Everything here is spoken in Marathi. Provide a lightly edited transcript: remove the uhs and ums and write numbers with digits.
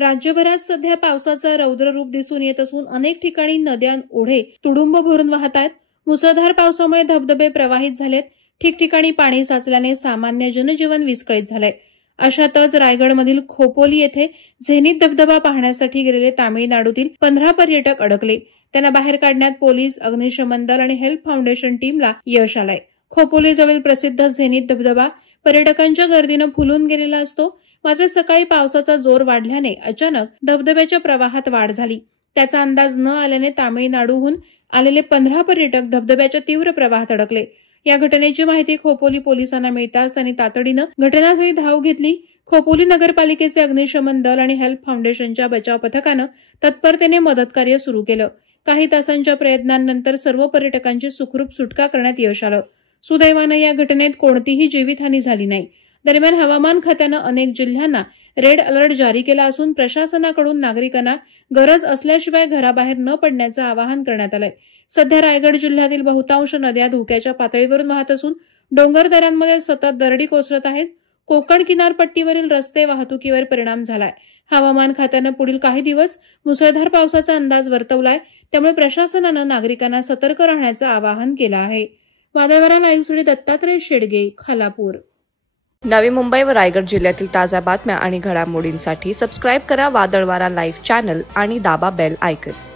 राज्यभरात सध्या पावसाचा रौद्र रूप दिसून येत असून अनेक ठिकाणी नद्या ओढे तुडुंब भरून वाहत आहेत। मुसळधार पावसामुळे धबधबे प्रवाहित झालेत। ठिकठिकाणी पाणी साचल्याने सामान्य जनजीवन विस्कळीत झालंय। अशातच रायगडमधील खोपोली येथे झेनिथ धबधबा पाहण्यासाठी गेलेले तामिळनाडूतील 15 पर्यटक अडकले। त्यांना बाहेर काढण्यात पोलीस, अग्निशमन दल आणि हेल्प फाउंडेशन टीमला यश आलंय। खोपोलीजवळील प्रसिद्ध झेनिथ धबधबा पर्यटकांच्या गर्दीनं फुलून गेलेला असतो। मात्र सकाळी पावसाचा जोर वाढल्याने अचानक धबधब्याच्या प्रवाहात वाढ झाली। त्याचा अंदाज न आल्याने तामिळनाडूहून आलेले 15 पर्यटक धबधब्याच्या तीव्र प्रवाहात अडकले। या घटनेची माहिती खोपोली पोलिसांना मिळताच त्यांनी तातडीनं घटनास्थळी धाव घेतली। खोपोली नगरपालिकेचे अग्निशमन दल आणि हेल्प फाउंडेशनच्या बचाव पथकानं तत्परतेने मदतकार्य सुरू केलं। काही तासांच्या प्रयत्नांनंतर सर्व पर्यटकांची सुखरूप सुटका करण्यात यश आलं। सुदैवानं या घटनेत कोणतीही जीवितहानी झाली नाही। दरम्यान हवामान खात्यानं अनेक जिल्ह्यांना रेड अलर्ट जारी केला असून प्रशासनाकडून नागरिकांना गरज असल्याशिवाय घराबाहेर न पडण्याचं आवाहन करण्यात आलंय। सध्या रायगड जिल्ह्यातील बहुतांश नद्या धोक्याच्या पातळीवरून वाहत असून डोंगर दऱ्यांमध्ये सतत दरडी कोसळत आहेत। कोकण किनारपट्टीवरील रस्ते वाहतुकीवर परिणाम झालाय। हवामान खात्यानं पुढील काही दिवस मुसळधार पावसाचा अंदाज वर्तवलाय। त्यामुळे प्रशासनानं नागरिकांना सतर्क राहण्याचं आवाहन केलं आहे। वादळवारा लाईव्हसाठी दत्तात्रय शेडगे, खालापूर। नवी मुंबई व रायगड जिल्ह्यातील ताज्या बातम्या आणि घडामोडींसाठी सबस्क्राईब करा वादळवारा लाईव्ह चॅनल आणि दाबा बेल आयकॉन।